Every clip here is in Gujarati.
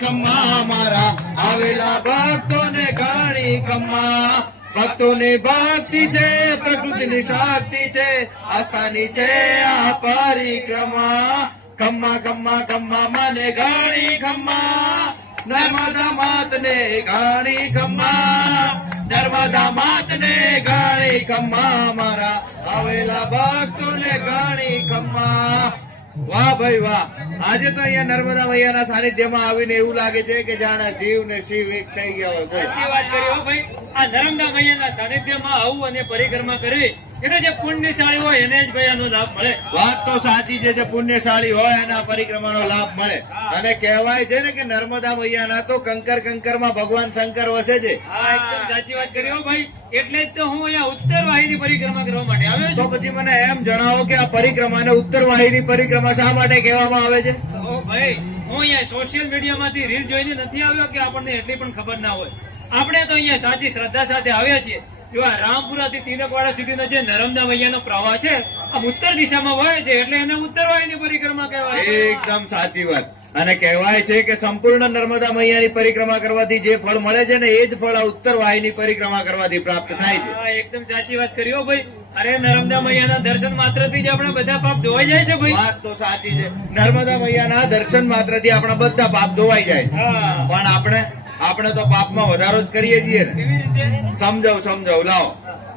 ખમ્મા મારા આવેલા ભક્તોને ઘણી ખમ્મા. ભક્તોની ભક્તિ છે, પ્રકૃતિની શક્તિ છે, આસ્થાની છે આ પરિક્રમા. ખમ્મા ખમ્મા ખમ્મા મને ઘણી ખમ્મા, નર્મદા માતને ઘણી ખમ્મા, નર્મદા માતને ઘણી ખમ્મા, મારા આવેલા ભક્તોને ઘણી ખમ્મા. વાહ ભાઈ વાહ. આજે તો અહીંયા નર્મદા મૈયાના સાનિધ્યમાં આવીને એવું લાગે છે કે જાણે જીવ ને શિવ એક થઈ ગયા હોય. સાચી વાત કરી હો ભાઈ. આ નર્મદા મૈયાના સાનિધ્યમાં આવું અને પરિક્રમા કરવી એટલે જે પુણ્યશાળી હોય એને જ ભાઈ આનો લાભ મળે. વાત તો સાચી છે, જે પુણ્યશાળી હોય એના પરિક્રમાનો લાભ મળે. અને કહેવાય છે ને કે નર્મદા મૈયાના તો કંકર માં ભગવાન શંકર વસે છે. હા, એકદમ સાચી વાત કરી હો ભાઈ. એટલે જ તો હું અહીંયા ઉત્તર વાહિની પરિક્રમા કરવા માટે આવ્યો તો છું. પછી મને એમ જણાવો કે આ પરિક્રમાને ઉત્તર વાહિની પરિક્રમા શા માટે કહેવામાં આવે છે? તો ભાઈ હું અહીંયા સોશિયલ મીડિયામાંથી રીલ જોઈને નથી આવ્યો કે આપણને એટલી પણ ખબર ના હોય. આપણે તો અહીંયા સાચી શ્રદ્ધા સાથે આવ્યા છીએ. એવા રામપુરા થી તિલકવાડા સુધીનો જે નર્મદા મૈયાનો પ્રવાહ છે આ ઉત્તર દિશામાં વહે છે એટલે એને ઉત્તર વાહિની પરિક્રમા કહેવાય છે. એકદમ સાચી વાત. અને કહેવાય છે કે સંપૂર્ણ નર્મદા મૈયાની પરિક્રમા કરવાથી જે ફળ મળે છે ને એ જ ફળ આ ઉત્તર વાહિની પરિક્રમા કરવાથી પ્રાપ્ત થાય છે. હા, એકદમ સાચી વાત કરી હો ભાઈ. અરે નર્મદા મૈયાના દર્શન માત્રથી જ આપણા બધા પાપ ધોવાઈ જાય છે ભાઈ. વાત તો સાચી છે. નર્મદા મૈયાના દર્શન માત્રથી આપણા બધા પાપ ધોવાઈ જાય. હા, પણ આપણે તો પાપમાં વધારો જ કરીએ છીએ ને. કેવી રીતે? સમજાવ લાવો.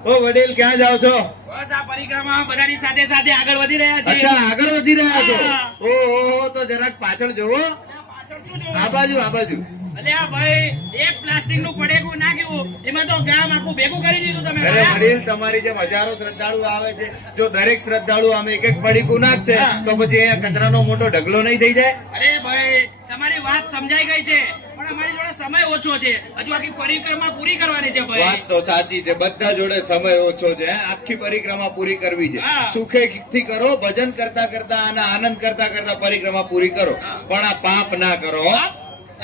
ઓ વડીલ, ક્યાં જાઓ છો? બસ આ પરિક્રમા બધાની સાથે સાથે આગળ વધી રહ્યા છે. અચ્છા, આગળ વધી રહ્યા છો. હા. ઓહો, તો જરાક પાછળ જોવો. પાછળ શું જોવું? આ બાજુ. અલ્યા ભાઈ, એક પ્લાસ્ટિક નું પડેકું નાખ્યું એમાં તો ગામ આખું ભેગું કરી દીધું તમે. અરે વડીલ, તમારી જેમ હજારો શ્રદ્ધાળુ આવે છે. જો દરેક શ્રદ્ધાળુ આમ એક એક પડીકું નાખશે તો પછી અહીંયા કચરાનો મોટો ઢગલો નહીં થઈ જાય. અરે ભાઈ, તમારી વાત સમજાઈ ગઈ છે પણ અમારી જોડે સમય ઓછો છે. હજુ આખી પરિક્રમા પૂરી કરવાની છે ભાઈ. વાત તો સાચી છે. બધા જોડે સમય ઓછો છે. આખી પરિક્રમા પૂરી કરવી છે. હા. સુખેથી કરો, ભજન કરતા કરતા અને આનંદ કરતા કરતા પરિક્રમા પૂરી કરો. પણ આ પાપ ના કરો હો.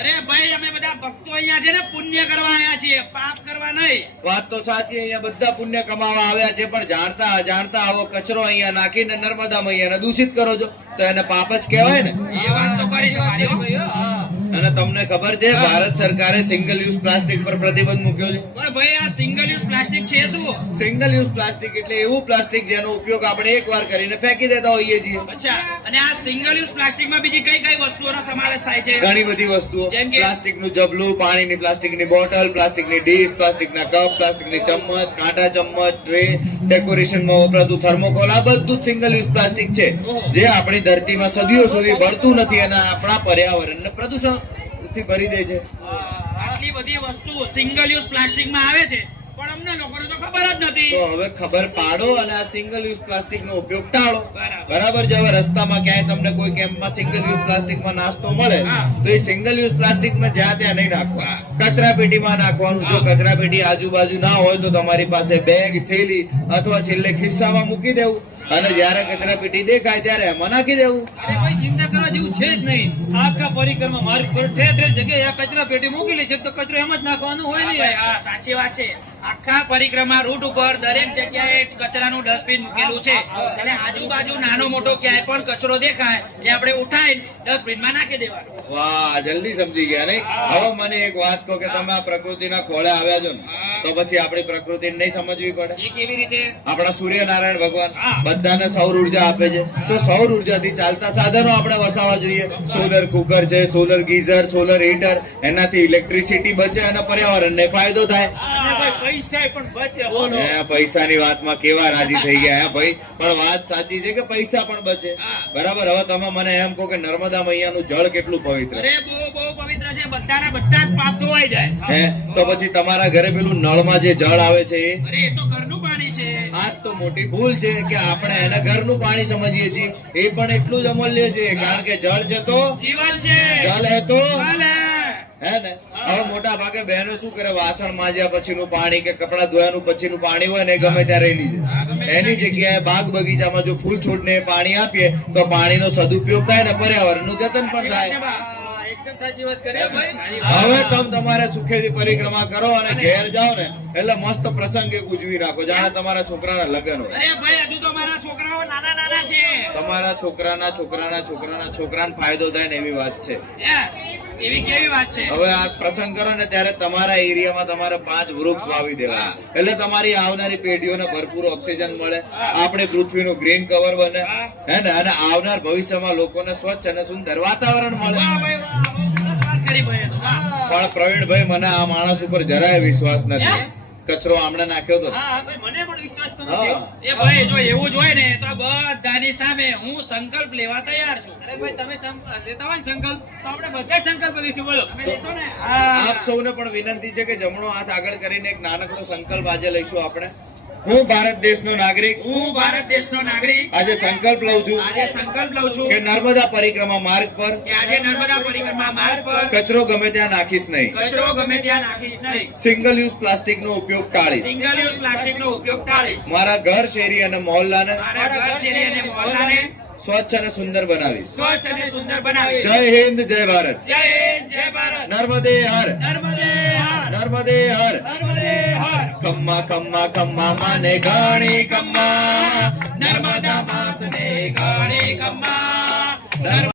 અરે ભાઈ, અમે બધા ભક્તો અહીંયા છે ને પુણ્ય કરવા આવ્યા છીએ, પાપ કરવા નહીં. વાત તો સાચી. અહીંયા બધા પુણ્ય કમાવા આવ્યા છે પણ જાણતા અજાણતા આવો કચરો અહીંયા નાખીને નર્મદા મૈયાને દૂષિત કરો છો તો એને પાપ જ કહેવાય ને. એ વાત તો કરી છે મારી હો. હા. અને તમને ખબર છે ભારત સરકારે સિંગલ યુઝ પ્લાસ્ટિક પર પ્રતિબંધ મૂક્યો છે. પણ ભાઈ, આ સિંગલ યુઝ પ્લાસ્ટિક છે શું? સિંગલ યુઝ પ્લાસ્ટિક એટલે એવું પ્લાસ્ટિક જેનો ઉપયોગ આપણે એકવાર કરીને ફેંકી દેતા હોઈએ છીએ. અચ્છા, અને આ સિંગલ યુઝ પ્લાસ્ટિકમાં બીજી કઈ કઈ વસ્તુઓનો સમાવેશ થાય છે? ઘણી બધી વસ્તુઓ. જેમ કે? પ્લાસ્ટિકનું જબલું, પાણીની પ્લાસ્ટિકની બોટલ, પ્લાસ્ટિકની ડીશ, પ્લાસ્ટિકના કપ, પ્લાસ્ટિકની ચમચ, કાંટા ચમચ, ટ્રે, ડેકોરેશનમાં વપરાતું થર્મોકોલ, આ બધું જ સિંગલ યુઝ પ્લાસ્ટિક છે જે આપણી ધરતીમાં સદીઓ સુધી બળતું નથી અને આપણા પર્યાવરણને પ્રદૂષણ થી ભરી દે છે. આટલી બધી વસ્તુ સિંગલ યુઝ પ્લાસ્ટિકમાં આવે છે પણ અમને લોકોને તો ખબર જ નથી. તો હવે ખબર પાડો અને આ સિંગલ યુઝ પ્લાસ્ટિક નો ઉપયોગ ટાળો. બરાબર. બરાબર છે. હવે રસ્તામાં ક્યાંય તમને કોઈ કેમ્પમાં સિંગલ યુઝ પ્લાસ્ટિકમાં નાસ્તો મળે હા. તો એ સિંગલ યુઝ પ્લાસ્ટિકમાં જ્યાં ત્યાં નહીં નાખવા, કચરા પેટીમાં નાખવાનું. જો કચરા પેટી આજુબાજુ ના હોય તો તમારી પાસે બેગ, થેલી અથવા છેલ્લે ખિસ્સામાં મૂકી દેવું અને જયારે કચરા પેટી દેખાય ત્યારે એમાં નાખી દેવું. અરે ભાઈ, ચિંતા કરવા જેવું છે જ નહીં. આખા પરિક્રમા માર્ગ પર ઠેર ઠેર જગ્યાએ આ કચરા પેટી મૂકેલી છે તો કચરો એમ જ નાખવાનો હોય ને. હા, સાચી વાત છે. આખા પરિક્રમા રૂટ ઉપર દરેક જગ્યાએ કચરાનું ડસ્ટબિન મૂકેલું છે એટલે આજુબાજુ નાનો મોટો ક્યાંય પણ કચરો દેખાય એ આપણે ઉઠાઈને ડસ્ટબિનમાં નાખી દેવાનો. વાહ, જલ્દી સમજી ગયા નહીં? હવે મને એક વાત કહો કે તમે આ પ્રકૃતિના ખોળે આવ્યા છો ને તો પછી આપણી પ્રકૃતિને નહીં સમજવી પડે? એ કેવી રીતે? આપણા સૂર્યનારાયણ ભગવાન બધાને સૌર ઉર્જા આપે છે તો સૌર ઉર્જાથી ચાલતા સાધનો આપણે વસાવવા જોઈએ. સોલર કુકર છે, સોલર ગીઝર, સોલર હીટર, એનાથી ઇલેક્ટ્રિસિટી બચે અને પર્યાવરણને ફાયદો થાય. પૈસા પણ બચે. બોલો. પૈસાની વાતમાં કેવા રાજી થઈ ગયા હે ભાઈ. પણ વાત સાચી છે કે પૈસા પણ બચે. બરાબર. હવે તમે મને એમ કહો કે નર્મદા મૈયાનું જળ કેટલું પવિત્ર? અરે બહુ પવિત્ર છે. બધા જ પાપ ધોવાઈ જાય. હે તો પછી તમારા ઘરે પેલું નળમાં જે જળ આવે છે એ? અરે એ તો ઘરનું પાણી છે. આ તો મોટી ભૂલ છે કે આપણે એને ઘરનું પાણી સમજીએ છીએ. એ પણ એટલું જ અમૂલ્ય છે કારણ કે જળ છે તો જીવન છે. જળ હે તો ભલે. હે ને. હવે મોટા ભાગે બહેનો શું કરે, વાસણ માંજ્યા પછીનું પાણી કે કપડા ધોયાનું પછીનું પાણી હોય ને એ ગમે ત્યારે લઈ લે. એની જગ્યાએ બાગ બગીચામાં જો ફૂલ છોડને પાણી આપીએ તો પાણીનો સદુપયોગ થાય ને પર્યાવરણનું જતન પણ થાય. એકદમ સાચી વાત કરી ભાઈ. હવે તમે તમારે સુખેથી પરિક્રમા કરો અને ઘેર જાઓ ને એટલે મસ્ત પ્રસંગ એક ઉજવી નાખો જાણે તમારા છોકરાના લગ્ન હોય. અરે ભાઈ, હજુ તો મારા છોકરાઓ નાના છે. તમારા છોકરાના છોકરાને ફાયદો થાય ને એવી વાત છે. એવી કેવી વાત છે? હવે આ પ્રસંગ કરો ને ત્યારે તમારા એરિયામાં તમારે 5 વૃક્ષ વાવી દેવા, એટલે તમારી આવનારી પેઢીઓને ભરપૂર ઓક્સિજન મળે, આપણે પૃથ્વીનું ગ્રીન કવર બને, હે ને, અને આવનાર ભવિષ્યમાં લોકોને સ્વચ્છ અને સુંદર વાતાવરણ મળે. વાહ ભાઈ વાહ, બહુ સરસ વાત કરી ભાઈ તો. વાહ. પણ પ્રવીણભાઈ, મને આ માણસ ઉપર જરાય વિશ્વાસ નથી. કચરો આમણે નાખ્યો તો. હા, ભાઈ, મને પણ વિશ્વાસ તો હા. નથી હો. એ ભાઈ જો એવું જ હોય ને તો આ બધાની સામે હું સંકલ્પ લેવા તૈયાર છું. અરે ભાઈ, તમે લેતા હોય ને સંકલ્પ તો આપણે બધા સંકલ્પ લઈશું. બોલો, તમે લેશો ને? આપ સૌને પણ વિનંતી છે કે જમણો હાથ આગળ કરીને એક નાનકડો સંકલ્પ આજે લઈશું આપણે. હું ભારત દેશનો નાગરિક હું ભારત દેશનો નાગરિક આજે સંકલ્પ લઉં છું આજે સંકલ્પ લઉં છું કે નર્મદા પરિક્રમા માર્ગ પર કે આજે નર્મદા પરિક્રમા માર્ગ પર કચરો ગમે ત્યાં નાખીશ નહીં, કચરો ગમે ત્યાં નાખીશ નહીં, સિંગલ યુઝ પ્લાસ્ટિક નો ઉપયોગ ટાળીશ, સિંગલ યુઝ પ્લાસ્ટિક નો ઉપયોગ ટાળીશ, મારા ઘર, શેરી અને મહોલ્લાને મારા ઘર, શેરી અને મહોલ્લાને સ્વચ્છ અને સુંદર બનાવીશ. સ્વચ્છ અને સુંદર બનાવીશ. જય હિન્દ, જય ભારત. જય હિન્દ, જય ભારત. નર્મદે હર, નર્મદે હર, નર્મદે હર. નર્મદે હર. ખમ્મા ખમ્મા ખમ્મા માને ઘણી ખમ્મા, નર્મદા માતને ઘણી ખમ્મા.